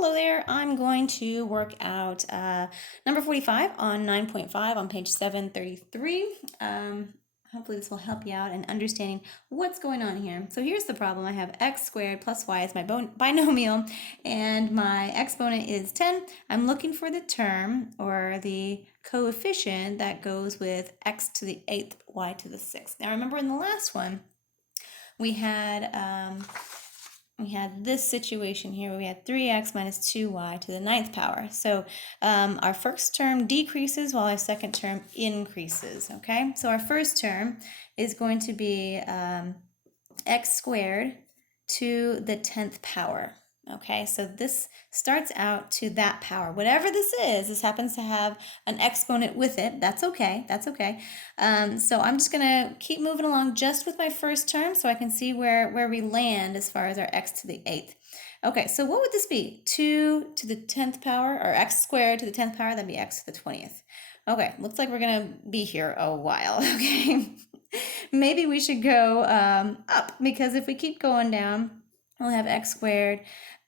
Hello there. I'm going to work out number 45 on 9.5 on page 733. Hopefully this will help you out in understanding what's going on here. So here's the problem. I have x squared plus y as my binomial, and my exponent is 10. I'm looking for the term or the coefficient that goes with x to the 8th, y to the 6th. Now remember in the last one, we had this situation here where we had 3x minus 2y to the 9th power. So our first term decreases while our second term increases, okay? So our first term is going to be x squared to the 10th power. Okay, so this starts out to that power. Whatever this happens to have an exponent with it. That's okay, that's okay. So I'm just gonna keep moving along just with my first term so I can see where we land as far as our x to the 8th. Okay, so what would this be? 2 to the 10th power, or x squared to the 10th power, that'd be x to the 20th. Okay, looks like we're gonna be here a while, okay? Maybe we should go up, because if we keep going down, we'll have x squared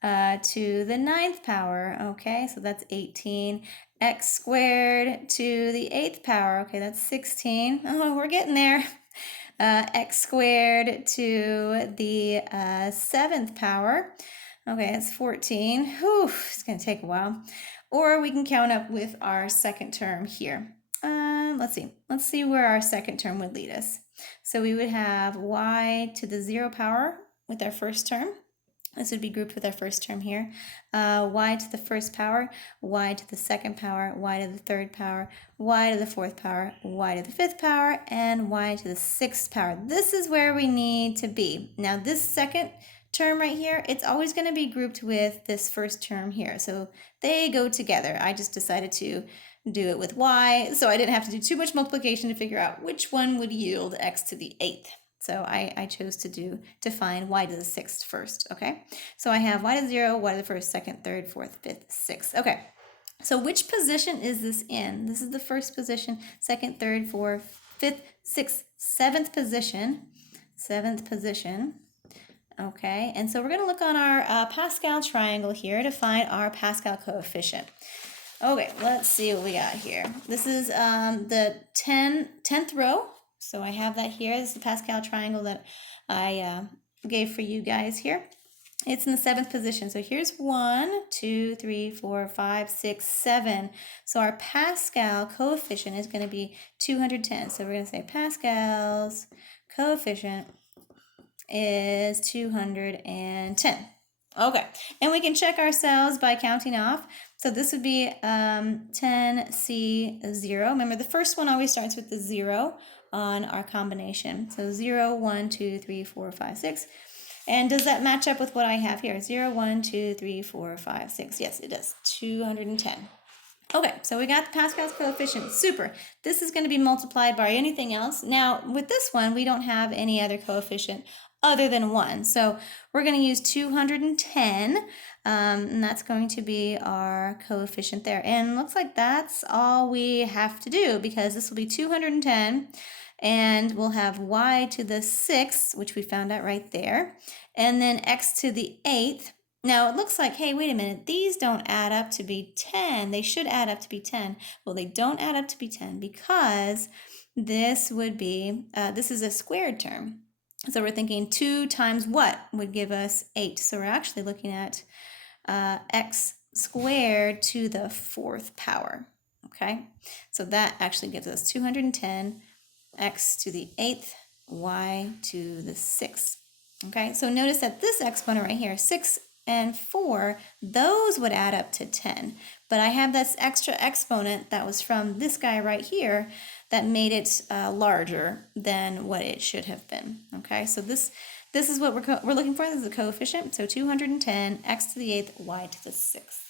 to the 9th power, okay, so that's 18. X squared to the 8th power, okay, that's 16. Oh, we're getting there. X squared to the 7th power, okay, that's 14. Whew, it's going to take a while. Or we can count up with our second term here. Let's see where our second term would lead us. So we would have y to the 0 power with our first term. This would be grouped with our first term here. Y to the first power, y to the second power, y to the third power, y to the fourth power, y to the fifth power, and y to the sixth power. This is where we need to be. Now this second term right here, it's always going to be grouped with this first term here. So they go together. I just decided to do it with y, so I didn't have to do too much multiplication to figure out which one would yield x to the 8th. So I chose to find y to the 6th first, okay? So I have y to the 0, y to the 1st, 2nd, 3rd, 4th, 5th, 6th. Okay, so which position is this in? This is the first position, 2nd, 3rd, 4th, 5th, 6th, 7th position. 7th position. Okay, and so we're going to look on our Pascal triangle here to find our Pascal coefficient. Okay, let's see what we got here. This is the 10th row. So I have that here. This is the Pascal triangle that I gave for you guys here. It's in the 7th position. So here's 1, 2, 3, 4, 5, 6, 7. So our Pascal coefficient is going to be 210. So we're going to say Pascal's coefficient is 210. Okay, and we can check ourselves by counting off. So this would be 10C0. Remember, the first one always starts with the 0 on our combination. So 0, 1, 2, 3, 4, 5, 6. And does that match up with what I have here? 0, 1, 2, 3, 4, 5, 6. Yes, it does. 210. Okay, so we got the Pascal's coefficient. Super. This is going to be multiplied by anything else. Now, with this one, we don't have any other coefficient other than 1. So we're going to use 210, and that's going to be our coefficient there. And looks like that's all we have to do, because this will be 210, and we'll have y to the 6th, which we found out right there, and then x to the 8th. Now it looks like, hey, wait a minute, these don't add up to be 10. They should add up to be 10. Well, they don't add up to be 10 because this would be, this is a squared term. So we're thinking 2 times what would give us 8. So we're actually looking at x squared to the 4th power, okay? So that actually gives us 210, x to the 8th, y to the 6th, okay? So notice that this exponent right here, 6 and 4, those would add up to 10. But I have this extra exponent that was from this guy right here that made it larger than what it should have been. Okay, so this is what we're looking for. This is the coefficient. So 210, x to the 8th, y to the 6th.